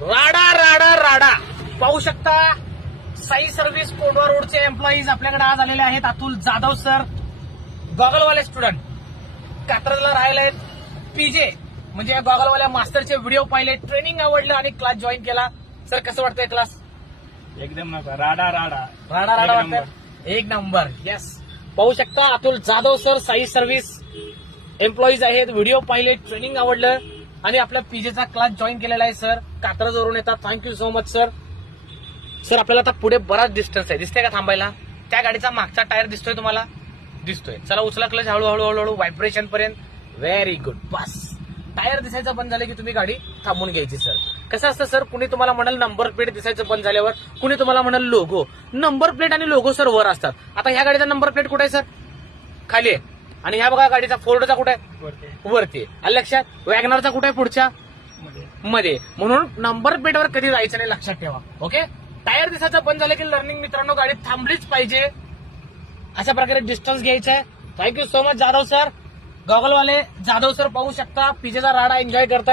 राडा राडा राडा पाहू शकता. साई सर्व्हिस कोंढवा रोडचे एम्प्लॉईज आपल्याकडे आज आलेले आहेत. अतुल जाधव सर, गॉगलवाले स्टुडंट, कात्रजला राहिले आहेत. पीजे म्हणजे गॉगलवाल्या मास्टरचे व्हिडिओ पाहिले, ट्रेनिंग आवडलं आणि क्लास जॉईन केला. सर कसं वाटतंय क्लास? एकदम नका राडा राडा राडा राडा वाटतंय, एक नंबर. येस, पाहू शकता Atul Jadhav sir Sai service employees आहेत. व्हिडिओ पाहिले, ट्रेनिंग आवडलं आणि आपल्या पीजेचा क्लास जॉईन केलेला आहे. सर कात्रजवरून येतात. Thank you so much sir. Sir आपल्याला आता पुढे बराच डिस्टन्स आहे, दिसतंय का थांबायला? त्या गाडीचा मागचा टायर दिसतोय तुम्हाला? दिसतोय. चला उचला क्लच हळूहळू हळूहळू व्हायब्रेशन पर्यंत. Very good. बस टायर दिसायचं बंद झालं की तुम्ही गाडी थांबून घ्यायची. सर कसं असतं सर, कुणी तुम्हाला म्हणाल नंबर प्लेट दिसायचं बंद झाल्यावर, कुणी तुम्हाला म्हणाल लोगो. नंबर प्लेट आणि लोगो सर वर असतात. आता ह्या गाडीचा नंबर प्लेट कुठे आहे सर? खाली आहे. आणि ह्या बघा गाडीचा फोर्डचा कुठे आहे? वरती. आलं लक्षात? वॅगनरचा कुठे आहे? पुढच्या मध्ये. म्हणून नंबर प्लेटवर कधी जायचं नाही, लक्षात ठेवा. ओके. टायर दिसायचं बंद झालं की लर्निंग मित्रांनो गाडी थांबलीच पाहिजे. अशा प्रकारे डिस्टन्स घ्यायचा आहे. Thank you so much Jadhav sir. गॉगलवाले जाधव सर पाहू शकता, पीजेचा राडा एन्जॉय करता.